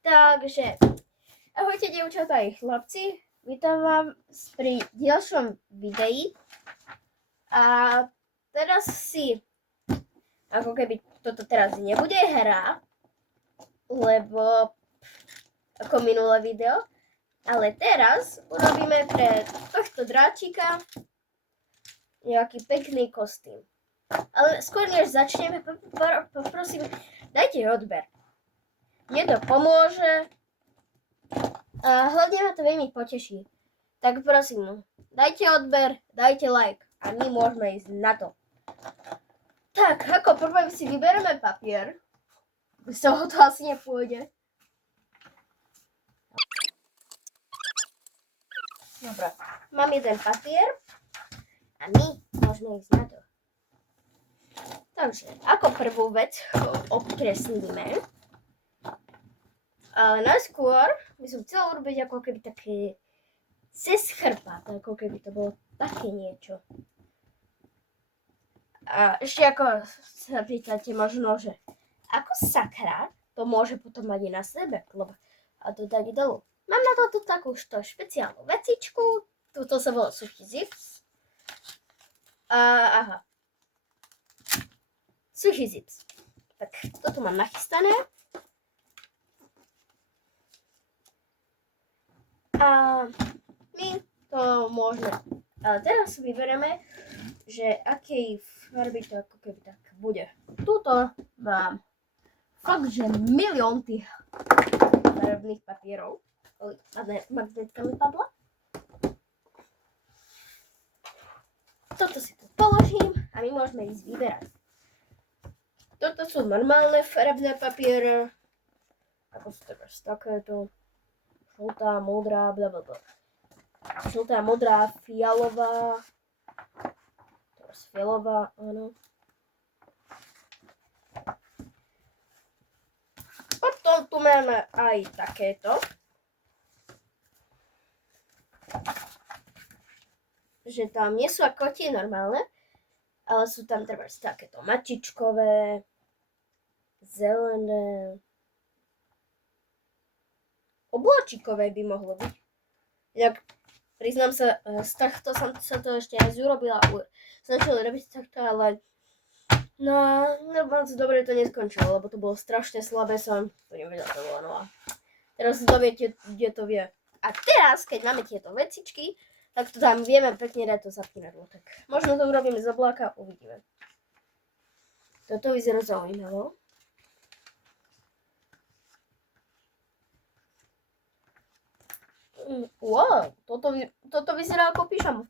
Takže, ahojte dievčatá i chlapci, vítam vás pri ďalšom videi. A teraz si, ako keby toto teraz nebude hra, lebo ako minulé video, ale teraz urobíme pre tohto dráčika nejaký pekný kostým. Ale skôr než začneme, poprosím, dajte odber. Mne to pomôže a hlavne ma to veľmi poteší. Tak prosím, dajte odber, dajte like a my môžeme ísť na to. Tak, ako prvé si vyberieme papier. Z toho to asi nepôjde. Dobre, mám jeden papier a my môžeme ísť na to. Takže, ako prvú vec okreslíme. Ale najskôr by som chcela urobiť ako keby také cez chrbát, ako keby to bolo také niečo. A ešte ako sa pýtate možno, že ako sakra to môže potom mať i na sebe, lebo a to dať dolu. Mám na to takúto špeciálnu vecičku, toto sa volá suchý zips. Aha. Suchý zips. Tak, toto mám nachystané. A my to môžeme, ale teraz vyberieme, že akej farby to ako keby tak bude. Tuto mám fakt, že milión tých farebných papierov. Magnetka mi padla. Toto si tu položím a my môžeme ísť vyberať. Toto sú normálne farebné papiere. Ako sú teraz takéto. Žltá, modrá, blablabla. Žltá, modrá, fialová. Teraz fialová, áno. Potom tu máme aj takéto. Že tam nie sú ako tie normálne, ale sú tam treba takéto mačičkové, zelené, obláčikové by mohlo byť. Inak priznám sa, z tohto som sa to ešte raz urobila. Snažila robiť takto, ale no moc dobre to neskončilo, lebo to bolo strašne slabé, som to nevedela, to bolo no. Teraz doviete, kde to vie. A teraz, keď máme tieto vecičky, tak to tam vieme pekne dať to zapínadlo. Tak možno to urobíme z obláka, uvidíme. Toto vyzerá zaujímavo. Wow, toto vyzerá ako pyžamo.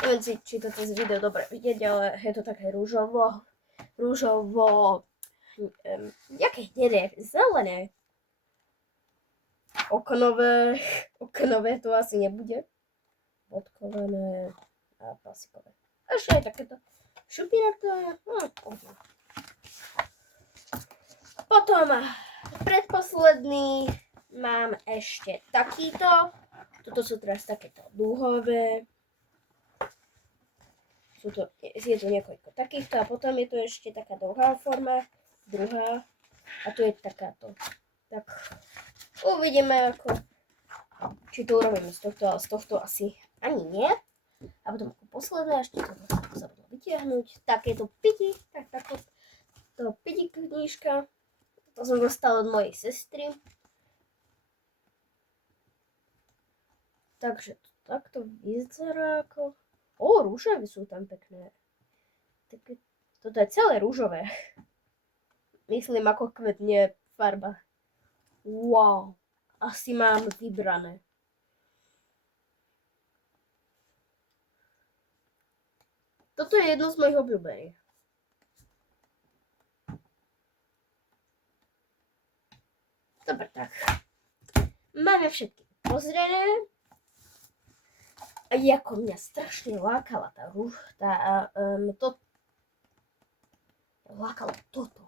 Neviem si, či to cez video dobre vidieť, ale je to také rúžovo, jaké hnedé, zelené. Oknové to asi nebude. Bodkované a pasikové. Ešte aj takéto šupinaté. Potom predposledný mám ešte takýto. Toto sú teraz takéto dúhové. Je tu niekoľko takýchto a potom je tu ešte taká dlhá forma. Druhá. A tu je takáto. Tak uvidíme ako, či to urobíme z tohto, ale z tohto asi ani nie. A potom ako posledné ešte to sa bude vytiahnuť. Takéto piti. Takéto piti knižka. To som dostala od mojej sestry. Takže takto vyzerá ako. Rúžové sú tam pekné. Toto je celé rúžové. Myslím ako kvetne farba. Wow. Asi mám vybrané. Toto je jedno z mojich obľúbených. Dobre, tak. Máme všetky pozriené. A ako mňa strašne lákala tá rúž, lákalo toto.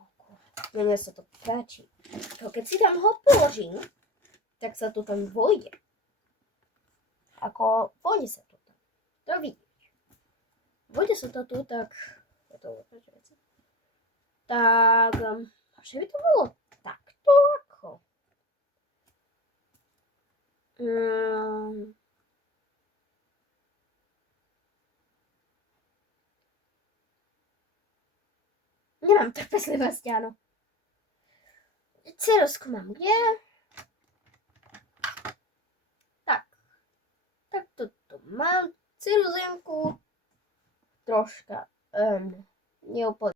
Mne sa to páči. Keď si tam ho položím, tak sa to tam vojde. Ako vojde sa to tam. To vidíš. Vojde sa to tu, tak tak, že by to bolo takto ako. Nemám trpezlivosť, áno. Ceruzku mám kde? Tak toto mám. Ceruzinku. Troška. Neúplne.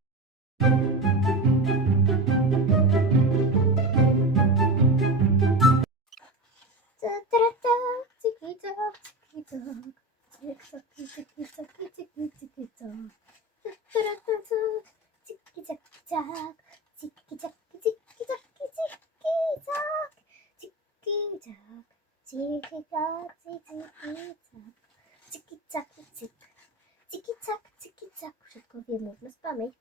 Všetko vieme na spameť.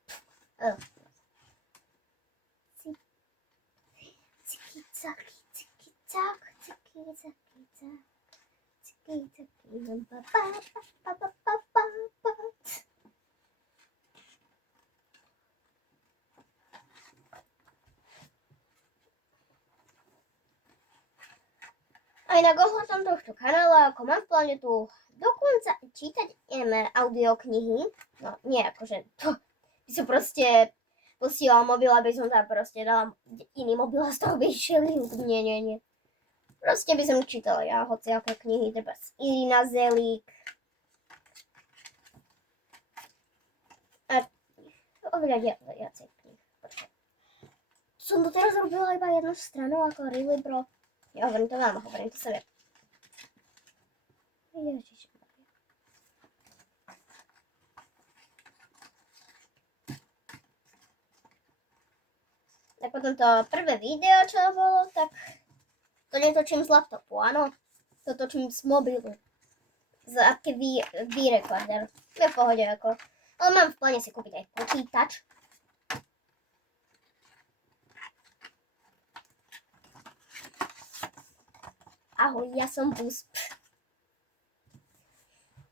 A inak ohľadom tohto kanála, ako mám v pláne tu dokonca čítať audioknihy, no nie akože to by som proste posielal mobil, aby som tam proste dala iný mobil a z toho vyšiel link, nie. Proste by som čítala ja hociaké knihy, treba Irina Zelík a oveľa viacej knih. Som tu teraz robila iba jednu stranu ako Really Bro. Ja hovorím to vám, hovorím to sebe. Ježišmarja. Tak potom to prvé video, čo bolo, tak to netočím z laptopu, áno. To točím z mobilu. Z appky V-Recorder. Je v pohode ako. Ale mám v pláne si kúpiť aj počítač. Ahoj, ja som Bus.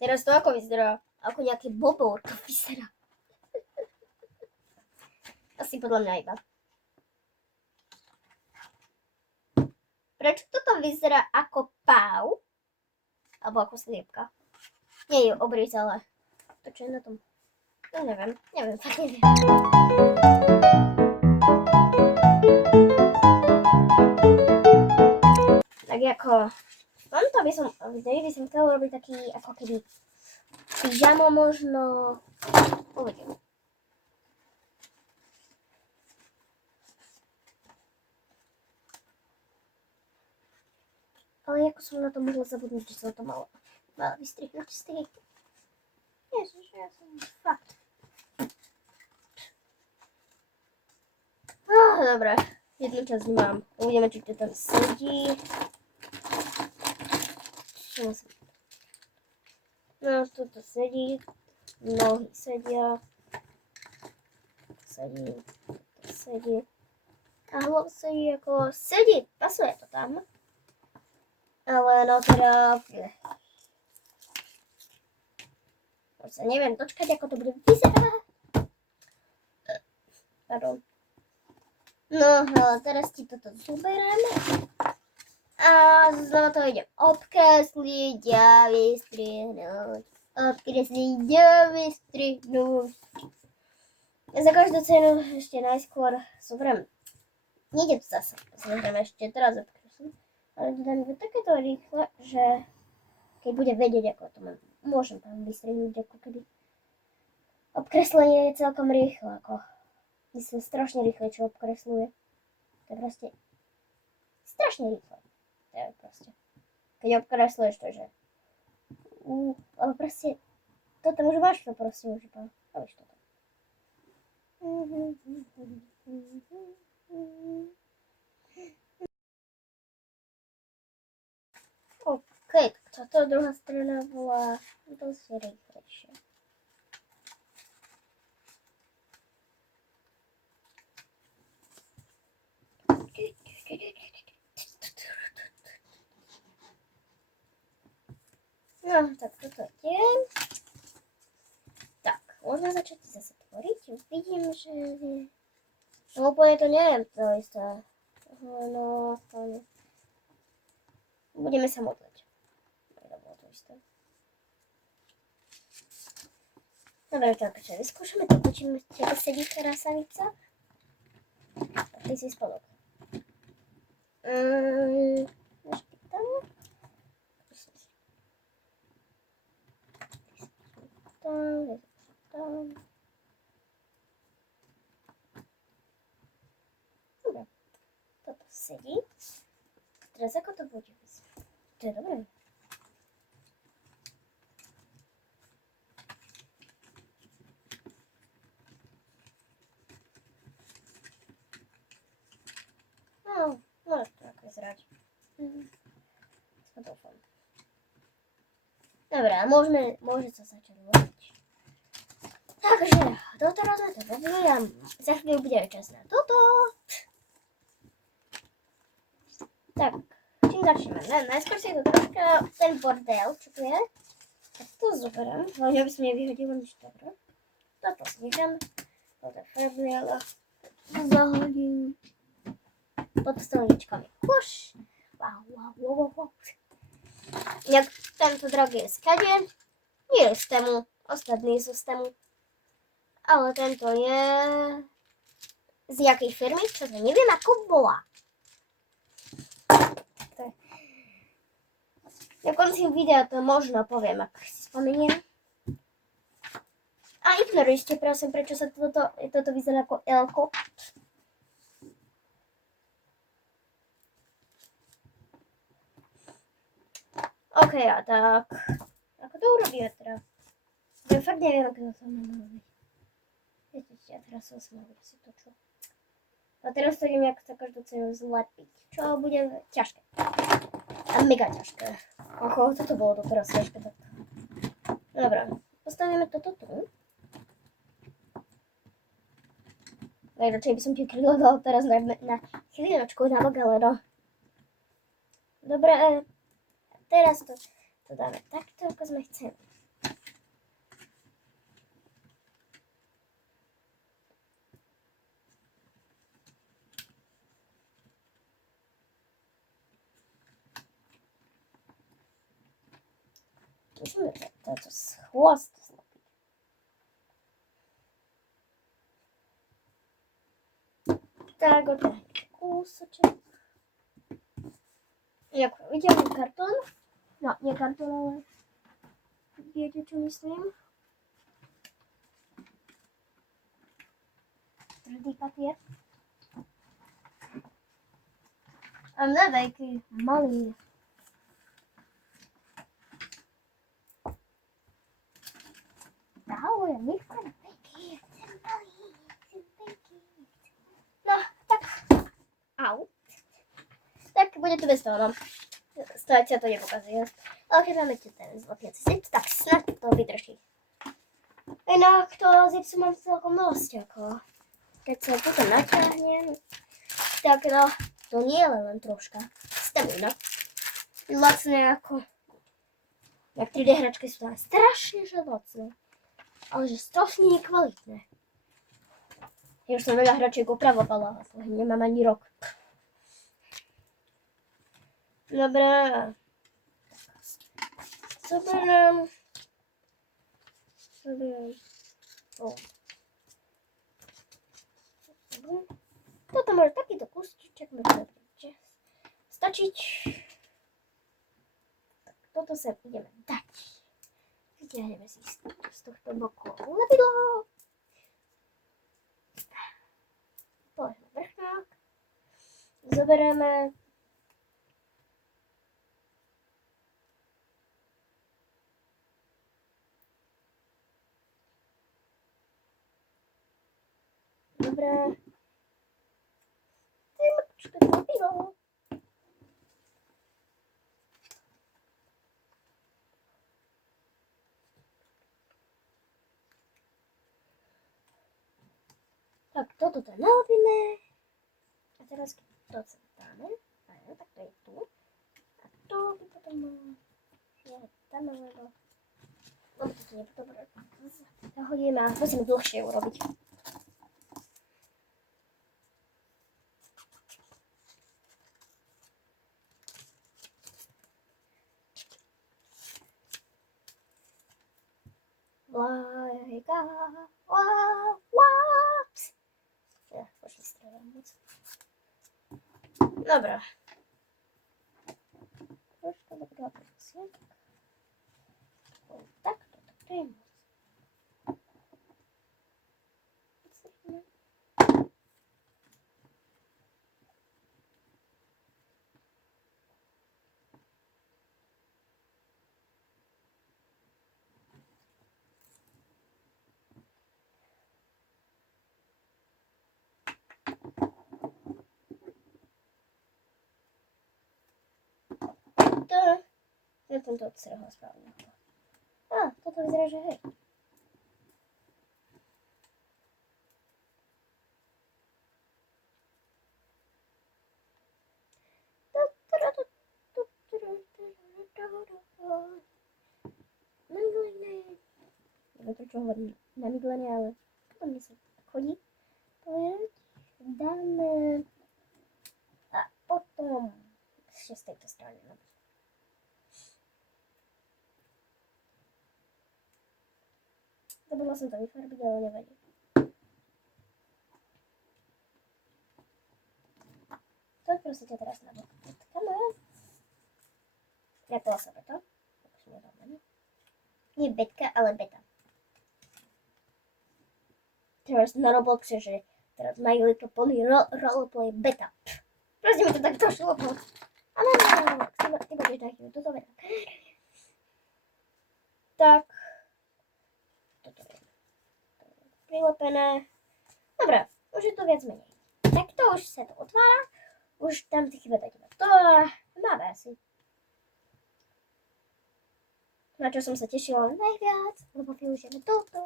Teraz to ako vyzerá? Ako nejaký bobor to vyzerá. Asi podľa mňa iba. Prečo toto vyzerá ako páv? Alebo ako sliepka? Nie je obrys, ale to čo je na tom? No neviem, fakt neviem. Tak ako v tomto videu by som chcel robiť taký ako keby pyžamo možno. Uvidím. Ale ako som na to mohla zabudnúť, že som to mala vystrihnúť z tej. Ježiš, ja som fakt. Dobre, jednu časť mám. Uvidíme, či to tam sedí. No, toto sedí. Nohy sedia. Sedí. A hlava sedí ako sedí. Pasuje to tam. Ale no teda... sa neviem dočkať, ako to bude vyzerať. Pardon. No, teraz ti toto zoberieme. A znova to idem obkresliť a vystrihnúť. Za každú cenu ešte najskôr zoberiem. Nejde to zase. Zoberiem ešte teraz obkreslím. Ale to dám takéto rýchle, že keď bude vedieť, ako to mám. Môžem tam vystrihnúť ako keby. Obkreslenie je celkom rýchle, ako myslím strašne rýchle, čo obkresluje. To je proste strašne rýchle. To je proste. Keď obkresluješ to, že ale proste toto už máš to proste už iba. Robíš toto. OK, tak táto druhá strana bola dosť rýchlejšia. No, tak toto je. Tak, môžeme začať zase tvoriť. Vidím, že... No úplne to nie je to isté. No, aspoň... Budeme sa modliť. To bolo to isté. Dobre, takže vyskúšame toto, či tebe sedí krasavica. Ty si spodok. Dobre, toto sedí. Teraz ako to bude vyzerať? To je dobré. No, môže to tak vyzerať. Dúfam. Dobre, môže sa začať ložiť. Takže, doteraz sme to robili a za chvíľu bude čas na toto. Tak, čím začneme? Najskôr si tu troška ten bordel, čo tu je. Tak to zoberiem, hlavne aby som nevyhodila nič dobré. Toto si nechám. Toto farbiela. Zahodím. Toto s stolničkami. Puš. Wow. Jak tento drak je skade, nie je z tému, ostatní sú z tému. Ale tento je z jakej firmy, čo to neviem ako volá. Na konci videa to možno poviem, ak si spomeniem. A ignorujte prosím, prečo sa toto vyzerá ako L-ko. OK, a tak. Ako to urobíme teda? Ja fakt neviem, ako to namaluje. Viete, ja teraz som smála si to čo. A teraz to idem jak za každú cenu zlepiť. Čo bude ťažké. A mega ťažké. Ako toto bolo doteraz ťažké. Tak. Dobre, postavíme toto tu. Najradšej by som ti krylo dal teraz na chvíľočku na bok, ale no. Dobre, teraz to dáme takto, ako sme chceli. Musíme toto z chvost zlopiť. Tak, otáť kúsoček. Jak vidím kartón. No, nie kartón, ale viete, čo myslím. Tvrdý papier. A ne veľký, malý. Ahoj, Mirko, veľký, chcem malý, chcem veľký. No, tak, au. Tak bude to bez toho, no. Stáť sa to nepokazuje. Ale keď máme tu ten zlopiaci zip, tak snad to vydrží. Inak to zipsu mám celkom dosť, ako. Keď sa toto naťahnem, tak no, to nie je len troška. Stabilno. Lacné ako. Jak 3D hračky sú tam strašne že lacné. Ale že strašne nekvalitné. Ja už som veľa hračiek opravovala, nemám ani rok. Dobre. Zoberiem. Toto môže takýto kúsčiček stačiť. Tak, toto sa ideme dať. Vyťahneme si z tohto boku lepidlo. Položíme vrchnák. Zoberieme dobre. Trošku lepidlo. Tak, toto to nalopíme. A teraz to sa dáme. Áno, tak to je tu. A to by potom malo... tam alebo... No, to nie je dobré. Zahodíme a musíme dlhšie urobiť. Vlajka. Ups. Pošli strieľam moc. Dobra. Troška dobrá posiek. Takto, to je moc. Ja som to odstrhla správne. Toto vyzerá, že hej. Neviem, prečo hovorím na mydlenie, ale to mi sa chodí povedať. Dáme a potom ešte z tejto strany. Zabudla som to vyfarbiť, ale nevadí. To je prosíte teraz na bodka moja. Nepila sa beta. Nie betka, ale beta. Teraz na Robloxe, že teraz My Little Pony Roleplay beta. Proste mi to tak došlo. Ale ty budeš na chvíľu, toto beta. Tak. Toto je prilepené. Dobre, už je to viac menej. Tak to už sa to otvára. Už tam chyba tak iba to. Máme asi. Na čo som sa tešila najviac, lebo využijeme toto.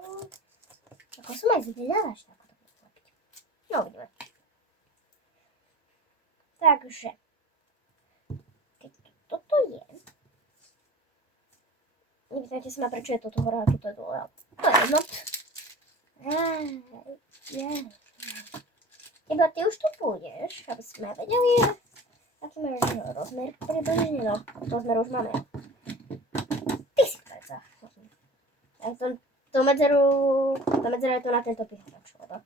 Ako som aj zvedávaš, ako to bude klepiť. No, uvidíme. Takže, keď toto je, nepýtajte sa ma, prečo je toto hore a toto je dole. To je jedno. Iba ty už tu pôjdeš, aby sme vedeli, aký máš rozmer približne, no, rozmer už máme. Ty si predsa. Tá medzera je to na tento pichovač, lebo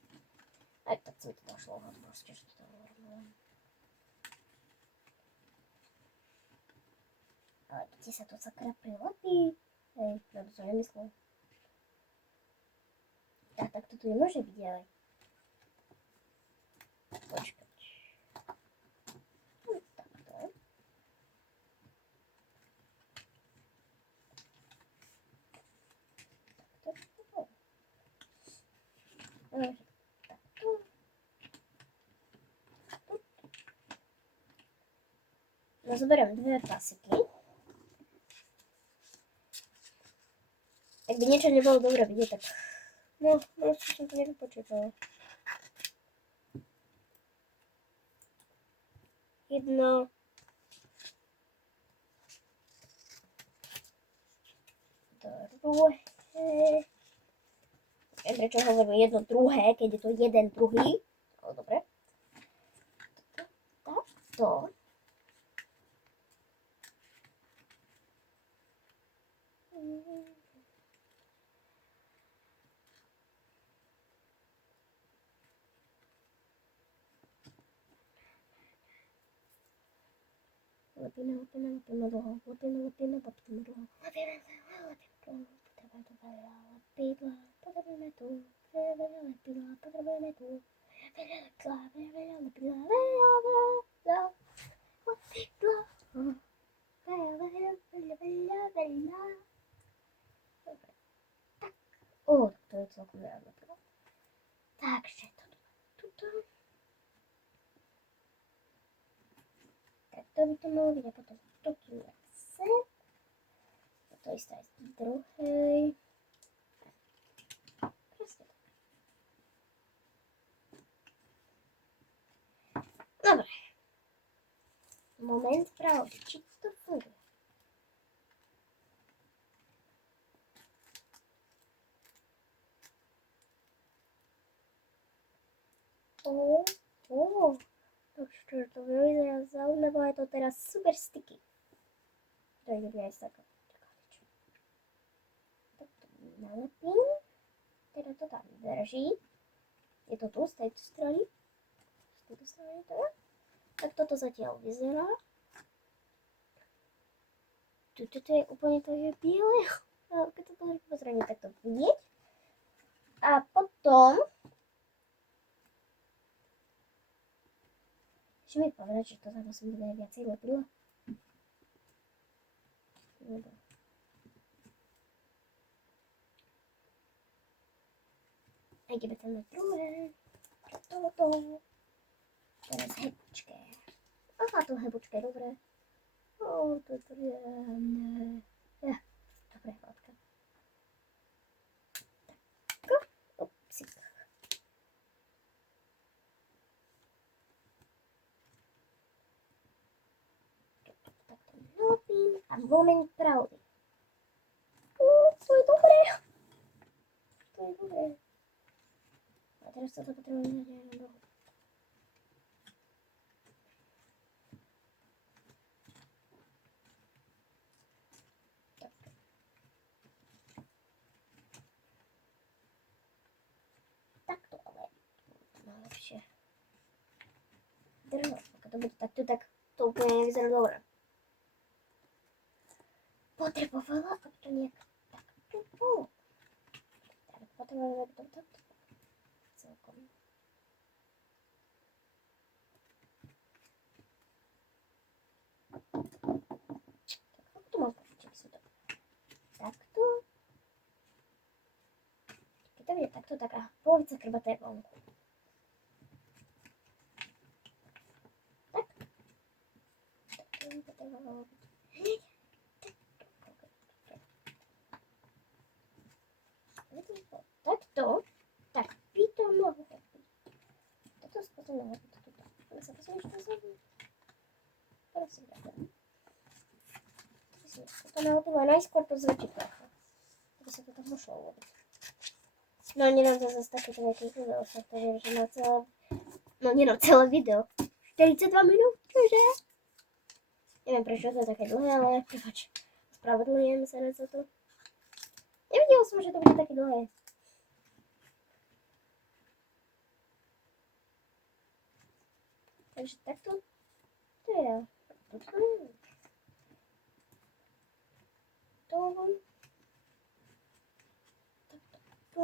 aj tak som to došlo, proste, že to hovorím. Ale keď sa to sakra prilepí, hej, ja by som nemyslel. Tak to tu nemôže byť ďalej. Počkať. Takto. Takto. No zoberiem dve pasiky. Ak by niečo nebolo dobre vidieť, tak no, proste som to nevypočítala. Jedno. Druhé. Prečo hovorím jedno druhé, keď je to jeden druhý. Ale dobre. Takto. Lepíme dlho. Potrebujeme tu. O, to je celkom reálne. Takže toto. Tak to by to malo byť a potom to tu sem. To isté aj z druhej. Proste tak. Dobre. Moment pravdy, či to funguje. Takže to vyzerá zaujímavé, je to teraz super sticky. To je aj taká vec. Tak to nalepím. teda to tam drží. Je to tu z tejto strany. Z tejto strany teda. Tak toto zatiaľ vyzerá. Tuto je úplne také biele. Keď to pozrieme, tak to vidieť. A potom ešte mi povedať, že to za to som bude viacej lepila. A ideme tam na druhé. Toto. Teraz hebučke. Aha, to hebučke, dobre. O, to je príjemné. Ja, dobre, hladká. Tak, upsík. Tak to nalopím a moment pravdy. To je dobré. To je dobré. A teraz sa to potrebujeme dať aj na nohu. Takto ale najlepšie. Držať, keď to bude takto, tak to úplne nevyzerá dobre. Potrebovala, aby to nejak takto bolo. Tak potrebovala, aby to takto celkom. Tak ako to mám povedať, či by som to takto. Keď to bude takto, taká polovica chrbata je vonku. Tak. Tak to by potrebovalo byť. Takto, tak pýtam nohu. Toto spozor nohu, toto. Ale sa pozrieš na zadu. Prosím, ďakujem. Toto nahodila najskôr to zväčšiť trochu. Aby sa to tam mošlo urobiť. No nedám to zase takéto veľký video, však to viem, že má celé... No nie no, celé video. 42 minút, čože? Neviem prečo to je také dlhé, ale prepáč. Spravedlňujem sa na to. Nevidela som, že to bude také dlhé. Takže takto. To je. Toto. To. Takto.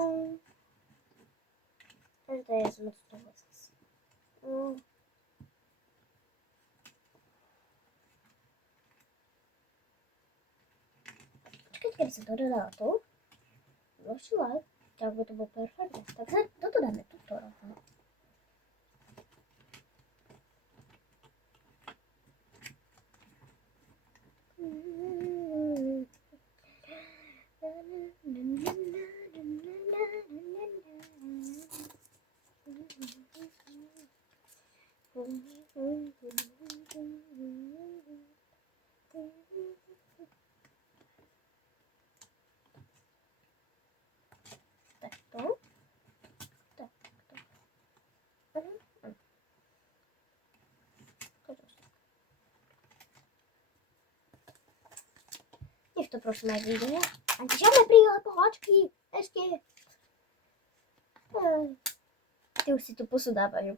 Takže to je moc toho zase. Počkať, keby sa to dodala tu. Vložila, tak by to bolo perfektné. Tak sa toto dáme tuto rovno. Takto. Nech to prosím aj vyjde. A žiadne prílepo háčky. Ešte. Ty už si tu posudávajú.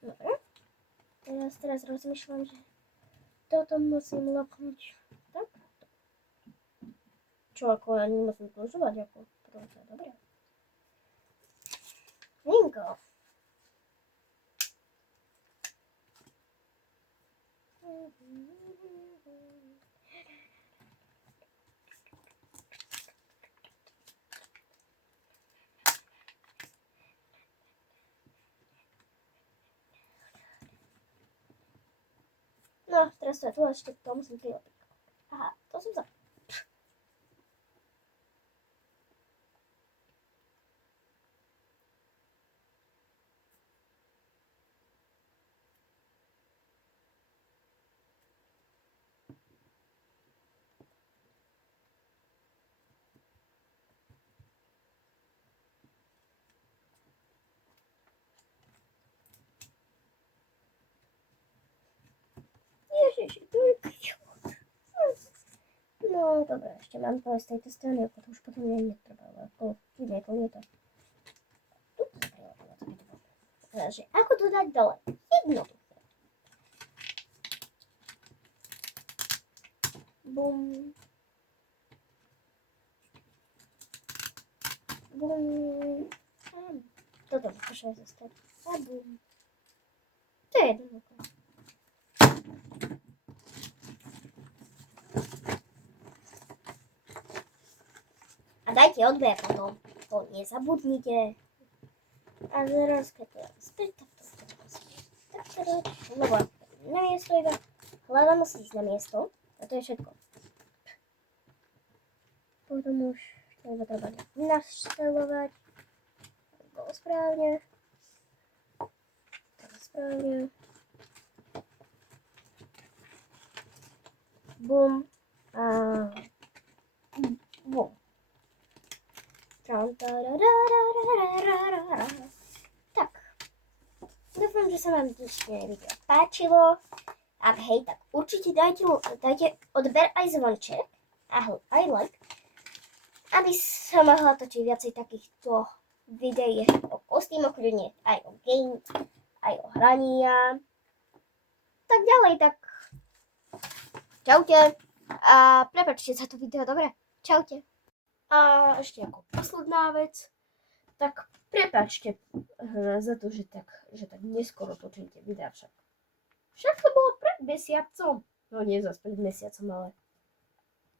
Dobre. Teraz rozmýšľam, že toto musím loknúť. Tak. Čo ako ja nemusím používať ako. Potom to je dobré. Bingo. No, teraz to je tu, ešte to musím prilepiť. Aha, to som za... Ježiši, no dobre, ešte mám to aj z tejto strany, ako to už potom netreba, ako vidieť to lieta. Tu to zakrýva, to by to bolo. Takže ako to dať dole? Jednoduché. Bum. Bum. Toto môže zostať. A bum. To je jednoduché. A dajte odber potom. To nezabudnite. A teraz, keď to je späť, tak to späť. Lebo na miesto iba. Hľadám musí ísť na miesto. A to je všetko. Potom už to iba treba naštelovať. Bolo správne. Správne. Bum. A bum. Tak. Dúfam, že sa vám dnešné video páčilo. Ak hej, tak určite dajte odber aj zvonček. Aj like. Aby som mohla točiť viacej takýchto videí o kostýmoch, ľudne aj o game, aj o hraní a tak ďalej, tak čaute a prepáčte za to video, dobre? Čaute. A ešte ako posledná vec, tak prepáčte za to, že tak neskoro točíte videa však. Však to bolo pred mesiacom, no nie zase pred mesiacom, ale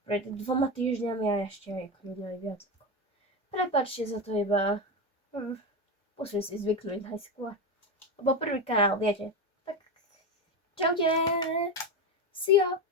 pred 2 týždňami a ešte aj kľudne aj viac. Prepáčte za to iba, musím si zvyknúť najskôr. Lebo prvý kanál, viete. Tak, čaute, see ya.